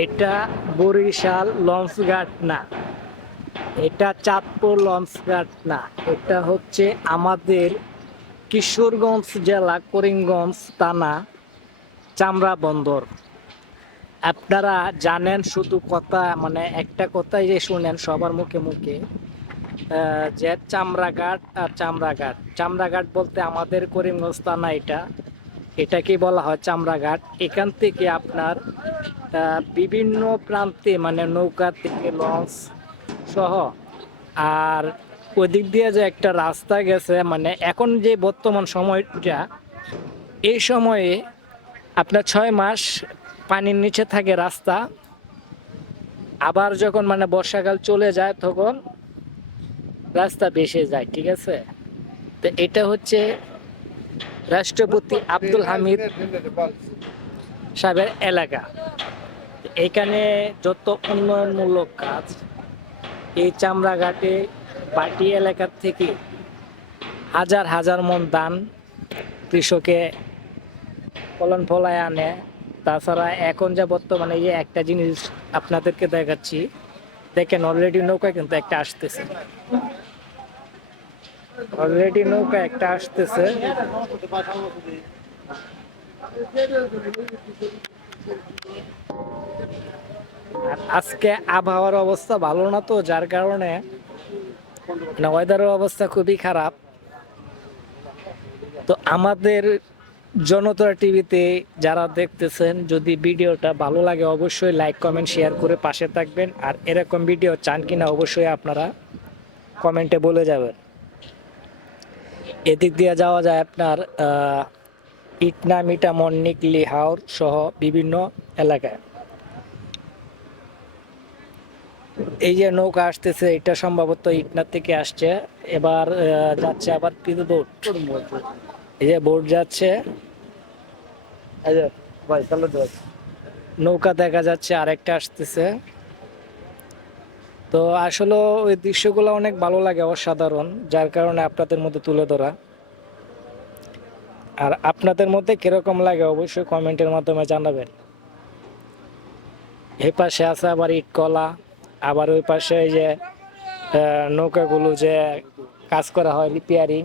এটা বরিশাল লঞ্চঘাট না, এটা চাঁদপুর লঞ্চঘাট না, এটা হচ্ছে আমাদের কিশোরগঞ্জ জেলা করিমগঞ্জ থানা চামড়া বন্দর। আপনারা জানেন শুধু কথা, মানে একটা কথাই যে শুনেন সবার মুখে মুখে, যে চামড়াঘাট আর চামড়াঘাট। চামড়াঘাট বলতে আমাদের করিমগঞ্জ থানা, এটাকে বলা হয় চামড়াঘাট। এখান থেকে আপনার বিভিন্ন প্রান্তে মানে নৌকা থেকে লঞ্চ সহ, আর ওদিক দিয়ে যে একটা রাস্তা গেছে, মানে এখন যে বর্তমান সময়টা, এই সময়ে আপনার 6 মাস পানির নিচে থাকে রাস্তা। আবার যখন মানে বর্ষাকাল চলে যায় তখন রাস্তা ভেসে যায়, ঠিক আছে। তো এটা হচ্ছে রাষ্ট্রপতি আব্দুল হামিদ সাহেবের এলাকা। এখানে যত উন্নয়নমূলক কাজ এই চামড়াঘাটে পার্টি এলাকার থেকে হাজার হাজার মন ধান কৃষকে ফলন ফলায় আনে। তাছাড়া এখন যা বর্তমানে এই যে একটা জিনিস আপনাদেরকে দেখাচ্ছি, দেখেন অলরেডি নৌকা কিন্তু একটা আসতেছে, অলরেডি নৌকা একটা আসতেছে। আর আজকে আবহাওয়ার অবস্থা ভালো না, তো যার কারণে ওয়েদারের অবস্থা খুবই খারাপ। তো আমাদের জনতা টিভিতে যারা দেখতেছেন, যদি ভিডিওটা ভালো লাগে অবশ্যই লাইক কমেন্ট শেয়ার করে পাশে থাকবেন। আর এরকম ভিডিও চান কিনা অবশ্যই আপনারা কমেন্টে বলে যাবেন। এদিক দিয়ে যাওয়া যায় আপনার ইটনা মিটামন নিকলি হাওর সহ বিভিন্ন এলাকায়। এই যে নৌকা আসতেছে, এটা সম্ভবত ইটনা থেকে আসছে, এবার যাচ্ছে আবার কিন্তু বোট। এই যে বোট যাচ্ছে, নৌকা দেখা যাচ্ছে, আরেকটা আসতেছে। তো আসলে ওই দৃশ্যগুলো অনেক ভালো লাগে, অসাধারণ, যার কারণে আপনাদের মধ্যে তুলে ধরা। আর আপনাদের মধ্যে কিরকম লাগে অবশ্যই কমেন্টের মাধ্যমে জানাবেন। এই পাশে আছে আবার ইটকলা, আবার ওই পাশে এই যে নৌকাগুলো যে কাজ করা হয় রিপেয়ারিং।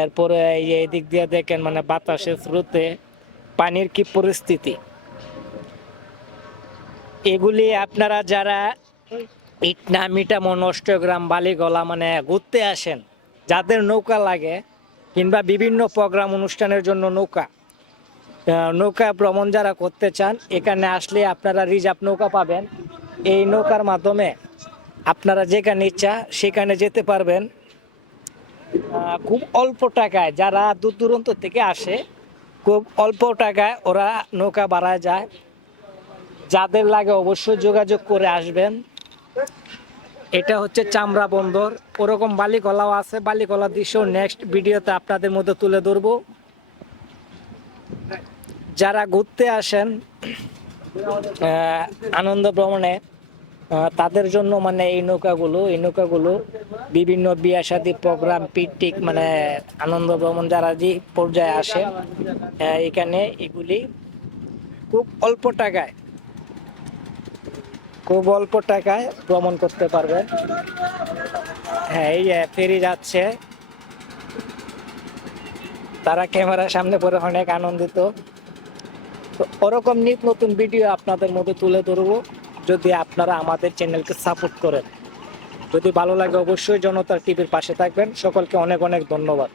এরপরে এই দিক দিয়ে দেখেন মানে বাতাসের স্রোতে পানির কি পরিস্থিতি। এগুলি আপনারা যারা ইটনা মিটামন অষ্টগ্রাম বালিগলা মানে ঘুরতে আসেন, যাদের নৌকা লাগে কিংবা বিভিন্ন প্রোগ্রাম অনুষ্ঠানের জন্য নৌকা ভ্রমণ যারা করতে চান, এখানে আসলে আপনারা রিজার্ভ নৌকা পাবেন। এই নৌকার মাধ্যমে আপনারা যেখানে ইচ্ছা সেখানে যেতে পারবেন খুব অল্প টাকায়। যারা দূর দূরান্ত থেকে আসে, খুব অল্প টাকায় ওরা নৌকা ভাড়ায় যায়। যাদের লাগে অবশ্যই যোগাযোগ করে আসবেন। এটা হচ্ছে চামড়া বন্দর, ওরকম বালিকলাও আছে, বালিকলার দৃশ্য নেক্সট ভিডিওতে আপনাদের মধ্যে তুলে ধরবো। যারা ঘুরতে আসেন আনন্দ ভ্রমণে, তাদের জন্য মানে এই নৌকাগুলো বিভিন্ন বিয়ে শাদী প্রোগ্রাম পিকনিক মানে আনন্দ ভ্রমণ যারা যে পর্যায়ে আসে, এখানে এগুলি খুব অল্প টাকায় ভ্রমণ করতে পারবেন। হ্যাঁ, এই ফেরি যাচ্ছে, তারা ক্যামেরার সামনে পড়ে অনেক আনন্দিত। তো ওরকম নিত্য নতুন ভিডিও আপনাদের মধ্যে তুলে ধরবো, যদি আপনারা আমাদের চ্যানেলকে সাপোর্ট করেন। যদি ভালো লাগে অবশ্যই জনতা টিভির পাশে থাকবেন। সকলকে অনেক অনেক ধন্যবাদ।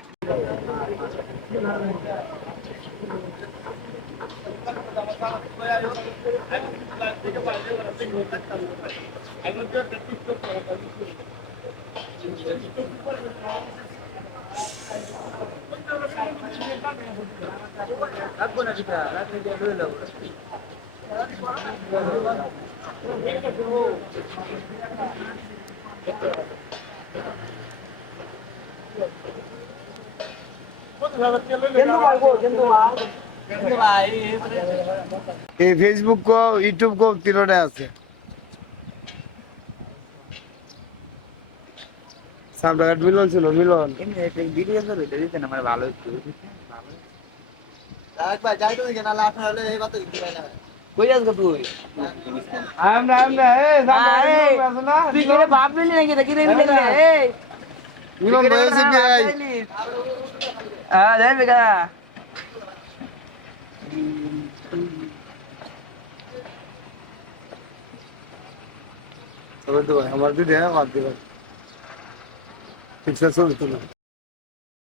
এই ফেসবুক কো ইউটিউব কো তিনটে আছে। সামটাঘাট মিলন ছিল মিলন। এমনি একটা ভিডিও করে দিতেন আমার ভালো একটু ভালো। কই যাস গো তুই? আমরা আছে না তুই কি রে ভাবলি নাকি রে? কি রে মিলে এই মিলন হয়েছে ভাই। হ্যাঁ যাইবে গা। তবে তো আমার দিদি আমার দিদি ঠিক আছে চলতো না।